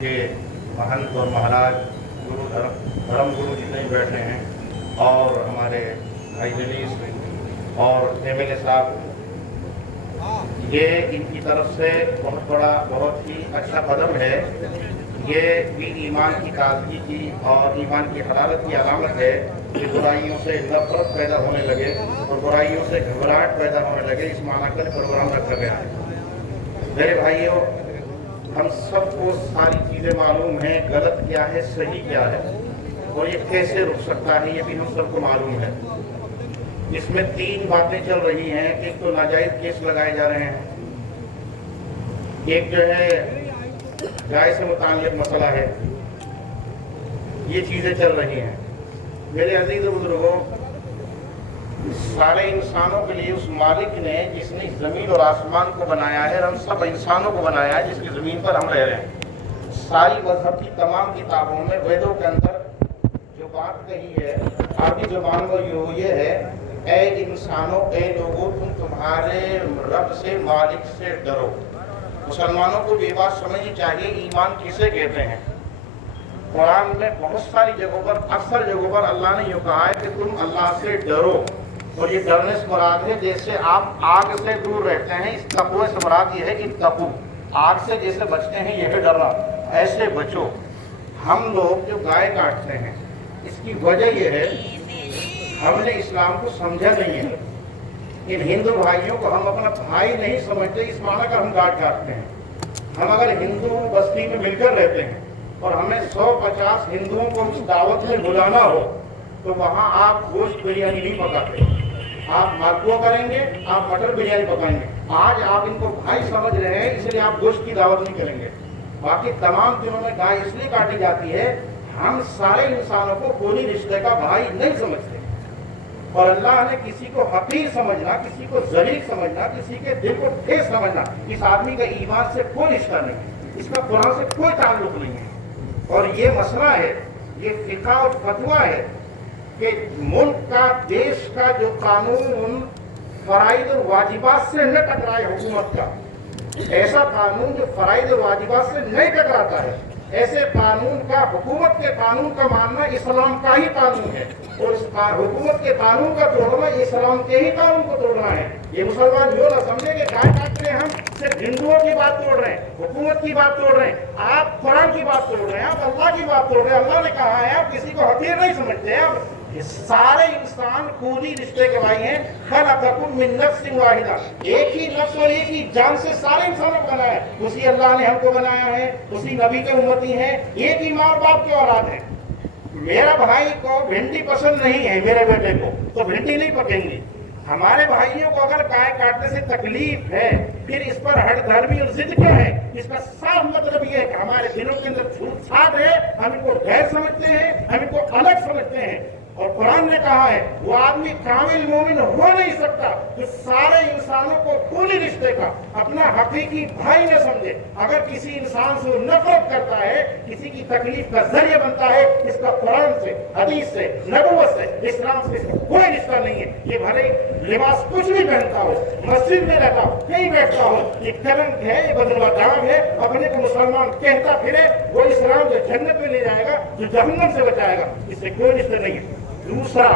के महंत और महाराज धर्म गुरु जितने बैठे हैं और हमारे भाई जलीस और एमएलए साहब, ये इनकी तरफ से बहुत ही अच्छा कदम है। ये भी ईमान की ताजगी की और ईमान की हरारत की अलामत है कि बुराइयों से नफरत पैदा होने लगे और बुराइयों से घबराहट पैदा होने लगे। इस माना का प्रोग्राम रखा गया है। मेरे भाइयों, हम सबको सारी चीज़ें मालूम हैं, गलत क्या है सही क्या है और ये कैसे रुक सकता है, ये भी हम सबको मालूम है। इसमें तीन बातें चल रही हैं। एक तो नाजायज केस लगाए जा रहे हैं, एक जो है गाय से मुताल्लिक मसला है, ये चीज़ें चल रही हैं। मेरे अजीज बुजुर्गों, सारे इंसानों के लिए उस मालिक ने जिसने ज़मीन और आसमान को बनाया है, हम सब इंसानों को बनाया है, जिसकी ज़मीन पर हम रह रहे हैं। सारी मजहब की तमाम किताबों में, वेदों के अंदर जो बात कही है अरबी ज़ुबान में ये है, ए इंसानों, ए लोगों, तुम तुम्हारे रब से, मालिक से डरो। मुसलमानों को ये बात समझनी चाहिए, ईमान किसे कहते हैं। कुरान में बहुत सारी जगहों पर, अक्सर जगहों पर अल्लाह ने यूँ कहा है कि तुम अल्लाह से डरो। और ये डरने से मुराद है जैसे आप आग से दूर रहते हैं, इस तक़वे से मुराद ये है कि तक़ू, आग से जैसे बचते हैं ये है डरना, ऐसे बचो। हम लोग जो गाय काटते हैं इसकी वजह ये है, हमने इस्लाम को समझा नहीं है। इन हिंदू भाइयों को हम अपना भाई नहीं समझते, इस माना का हम गाय काटते हैं। हम अगर हिंदू बस्ती में मिलकर रहते हैं और हमें 150 हिंदुओं को उस दावत में बुलाना हो तो वहाँ आप गोश्त बिरयानी नहीं पकाते, आप मालपुआ करेंगे, आप मटर बिरयानी पकाएंगे। आज आप इनको भाई समझ रहे हैं इसलिए आप गोश्त की दावत नहीं करेंगे। बाकी तमाम दिनों में गाय इसलिए काटी जाती है, हम सारे इंसानों को कोई रिश्ते का भाई नहीं समझते। और अल्लाह ने किसी को हकीर समझना, किसी को जलील समझना, किसी के दिल को ठेस समझना, इस आदमी का ईमान से कोई रिश्ता नहीं है, इसका कुरान से कोई ताल्लुक नहीं है। और ये मसला है, ये फिक़ा और फतवा है कि मुल्क का, देश का जो कानून फराइद और वाजिबात से न टकराए, हुकूमत का ऐसा कानून जो फराइद और वाजिबात से नहीं टकराता है, ऐसे कानून का, हुकूमत के कानून का मानना इस्लाम का ही कानून है। और इस हुकूमत के कानून का तोड़ना इस्लाम के ही कानून को तोड़ना है। ये मुसलमान जो ना समझे कि गाय काट रहे हैं, हम सिर्फ हिंदुओं की बात तोड़ रहे हैं, हुकूमत की बात तोड़ रहे हैं, आप कुरान की बात तोड़ रहे हैं, आप अल्लाह की बात तोड़ रहे हैं। अल्लाह ने कहा है, आप किसी को हकीर नहीं समझते। आप सारे इंसान खूनी रिश्ते के भाई हैं। खलक़कुम मिन नफ्सिन वाहिदा, एक ही नफ्स और एक ही जान से सारे इंसानों को बनाया है। उसी अल्लाह ने हमको बनाया है, उसी नबी के उम्मती हैं, एक ही माँ बाप के औलाद हैं। मेरा भाई को भिंडी पसंद नहीं है, मेरे बेटे को, तो भिंडी नहीं पकेंगी। हमारे भाइयों को अगर गाय काटने से तकलीफ है, फिर इस पर हठधर्मी और जिद क्यों है? इसका साफ मतलब ये है कि हमारे दिलों के अंदर झूठ छाट है, हम इनको गैर समझते हैं, हम इनको अलग समझते हैं। और कुरान ने कहा है, वो आदमी कामिल मोमिन हो नहीं सकता जो सारे इंसानों को खूनी रिश्ते का अपना हकीकी भाई न समझे। अगर किसी इंसान से नफरत करता है, किसी की तकलीफ का जरिया बनता है, इसका कुरान से, हदीस से, नबूवत से, इस्लाम से इसका कोई रिश्ता नहीं है। ये भले लिबास कुछ भी पहनता हो, मस्जिद में रहता हो, कहीं बैठता हो, ये कलंक है, ये बदनवादाग है। अपने को मुसलमान कहता फिरे, वो इस्लाम जो जन्नत में ले जाएगा, जो जहन्नम से बचाएगा, इससे कोई रिश्ता नहीं है। दूसरा,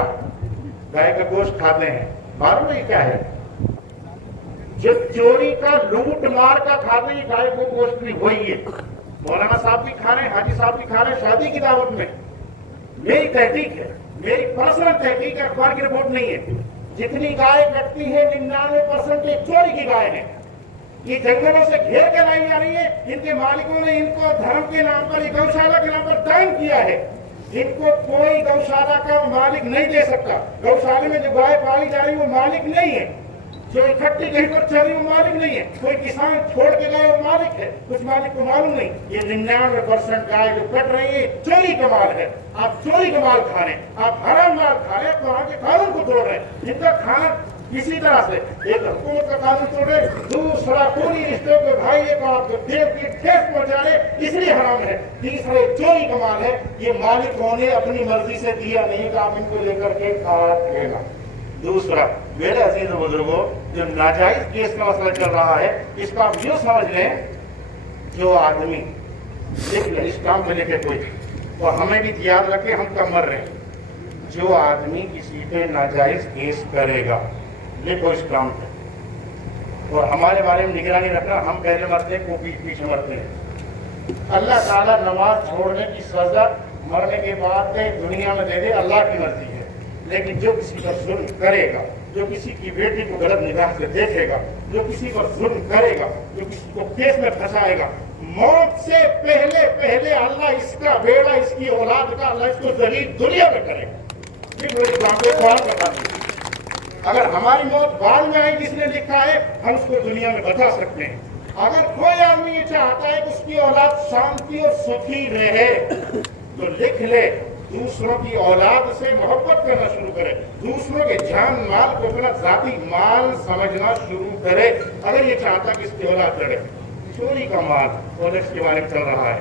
गाय का गोश्त खाते हैं, मालूम नहीं क्या है? जो चोरी का, लूट मार का खाते हैं गाय को गोश्त भी वही है। मौलाना साहब भी खा रहे हैं, हाजी साहब भी खा रहे हैं शादी की दावत में। मेरी तहकीक है, मेरी पर्सनल तहकीक है, अखबार की रिपोर्ट नहीं है। जितनी गाय कटती है 99% एक चोरी की गाय है। ये जंगलों से घेर के लाई जा रही है। इनके मालिकों ने इनको धर्म के नाम पर, गौशाला के नाम पर दान किया है। इनको कोई गौशाला का मालिक नहीं दे सकता। गौशाले में जो गाय पाली जा रही है वो मालिक नहीं है, जो इकट्ठी कहीं पर चल रही वो मालिक नहीं है। कोई किसान छोड़ के गए वो मालिक है, कुछ मालिक को मालूम नहीं। ये 99% गाय जो कट रही है चोरी का माल है। आप चोरी का माल खा रहे हैं, आप हराम माल खा रहे हैं, वहाँ के कानून को तोड़ रहे हैं। जिनका खाना किसी तरह से एक हुकूमत का कानून तोड़े, दूसरा पूरी रिश्तों के भाई को आपको देव की ठेस पहुंचा रहे, इसलिए हराम है। तीसरे चोरी का माल है, ये मालिकों ने अपनी मर्जी से दिया नहीं कि आप इनको लेकर के काट लेगा। दूसरा, मेरे अजीज बुजुर्गों, जो नाजायज केस का मसला चल रहा है, इसको आप यूँ समझ लें, जो आदमी इस काम में लेके कोई, और हमें भी याद रखें हम कब मर रहे हैं। जो आदमी किसी पे नाजायज केस करेगा, लिखो इस काम पे, और हमारे बारे में निगरानी रखना, हम पहले मरते हैं, वो पीछे मरते हैं। अल्लाह ताला नमाज छोड़ने की सजा मरने के बाद दुनिया में दे दे, अल्लाह की मर्जी है। लेकिन जो किसी पर जुल्म करेगा, जो किसी की बेटी को गलत निगाह से देखेगा, जो किसी पर जुल्म करेगा, जो किसी को केस में फंसाएगा, मौत से पहले पहले अल्लाह इसका बेड़ा, इसकी औलाद का अल्लाह इसको जलील दुनिया में करेगा। बता दी, अगर हमारी मौत बाद में आई, जिसने लिखा है, हम उसको दुनिया में बता सकते हैं। अगर कोई आदमी ये चाहता है कि उसकी औलाद शांति और सुखी रहे, तो लिख ले, दूसरों की औलाद से मोहब्बत करना शुरू करे, दूसरों के जान माल को अपना जाती माल समझना शुरू करे। अगर ये चाहता कि इसकी औलाद लड़े, चोरी का माल और इसके बारे में चल रहा है।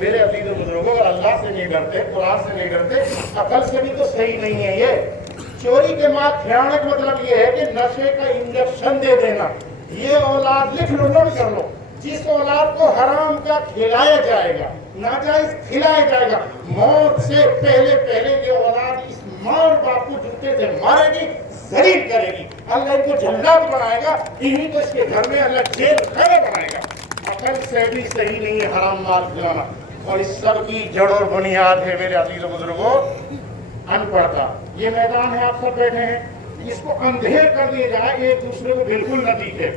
मेरे अजीज बुजुर्गों, अगर अल्लाह से नहीं डरते, कुरान से नहीं डरते, अकल से भी तो सही नहीं है ये। चोरी के माल खिलाने का मतलब ये है कि नशे का इंजेक्शन दे देना। ये औलाद लिख लो, नोट कर लो, जिस औलाद को हराम का खिलाया जाएगा, नाजायज खिलाया जाएगा, मौत से पहले पहले ये औलाद इस माँ बाप को जूते से मारेगी, जलील करेगी। अल्लाह इनको जल्लाद बनाएगा, इन्हीं को इसके घर में अल्लाह जेल खाना बनाएगा। अकल से भी सही नहीं है हराम माल खिलाना। और इस सब की जड़ और बुनियाद है मेरे अजीज बुजुर्गों, अनपढ़ता। ये मैदान है, आप सब बैठे हैं, इसको अंधेर कर दिया जाए, एक दूसरे को बिल्कुल न दिखे।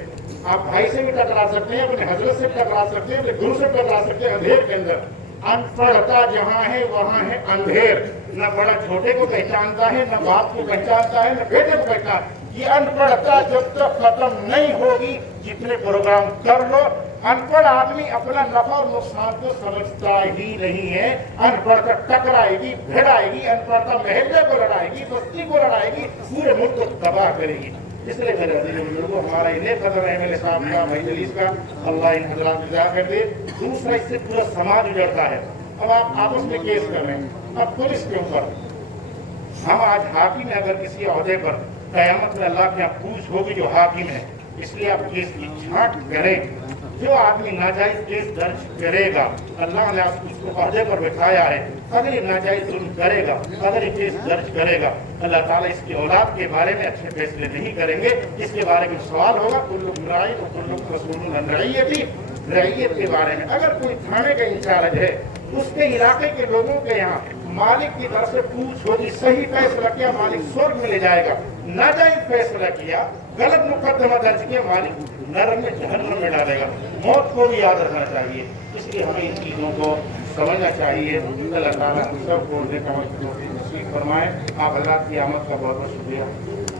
आप भाई से भी टकरा सकते हैं, अपने हजरत से टकरा सकते हैं, अपने गुरु से टकरा सकते हैं। अंधेर के अंदर अनपढ़ता जहाँ है वहाँ है अंधेर। न बड़ा छोटे को पहचानता है, न बाप को पहचानता है, न बेटे को पहचानता। ये अनपढ़ता जब तक खत्म नहीं होगी, जितने प्रोग्राम कर लो, अनपढ़ आदमी अपना नफा और नुकसान को समझता ही नहीं है। अनपढ़ता टकराएगी, भिड़ाएगी, अनपढ़ता महल्ले को लड़ाएगी, बस्ती को लड़ाएगी, पूरे मुल्क को तबाह करेगी। इसलिए मेरे अजीज बुजुर्गों, हमारा ये कदम है मेरे साहब का, भाई जलीस का, अल्लाह इन हजरात को जज़ा कर दे। दूसरा, इससे पूरा समाज उजड़ता है। अब आप आपस में केस कर रहे हैं, अब पुलिस के ऊपर हम आज हाकिम है, अगर किसी ओहदे पर क़यामत में अल्लाह के यहाँ पूछ होगी जो हाकिम है, इसलिए आप केस की छांट करें। जो आदमी नाजायज केस दर्ज करेगा, अल्लाह ने उसको ओहदे पर बिठाया है, अगर ये नाजायज जुल्म करेगा, अगर ये केस दर्ज करेगा, अल्लाह ताला इसकी औलाद के बारे में अच्छे फैसले नहीं करेंगे। इसके बारे में सवाल होगा, कुल्लुकुम राइन व कुल्लुकुम मसऊलुन अन रइयती, रइयत के बारे में। अगर कोई थाने का इंचार्ज है, उसके इलाके के लोगों के यहाँ मालिक की तरफ से पूछ होगी, सही फैसला किया मालिक स्वर्ग में ले जाएगा, नाजायज फैसला किया, गलत मुकदमा दर्ज किया, मालिक नरक में जहन्नम में डालेगा। मौत को भी याद रखना चाहिए, इसलिए हमें इन चीज़ों को समझना चाहिए। अल्लाह ताला हम सबको नेक अमल की तौफीक नसीब फरमाए। आप हज़रात की आमद का बहुत बहुत शुक्रिया।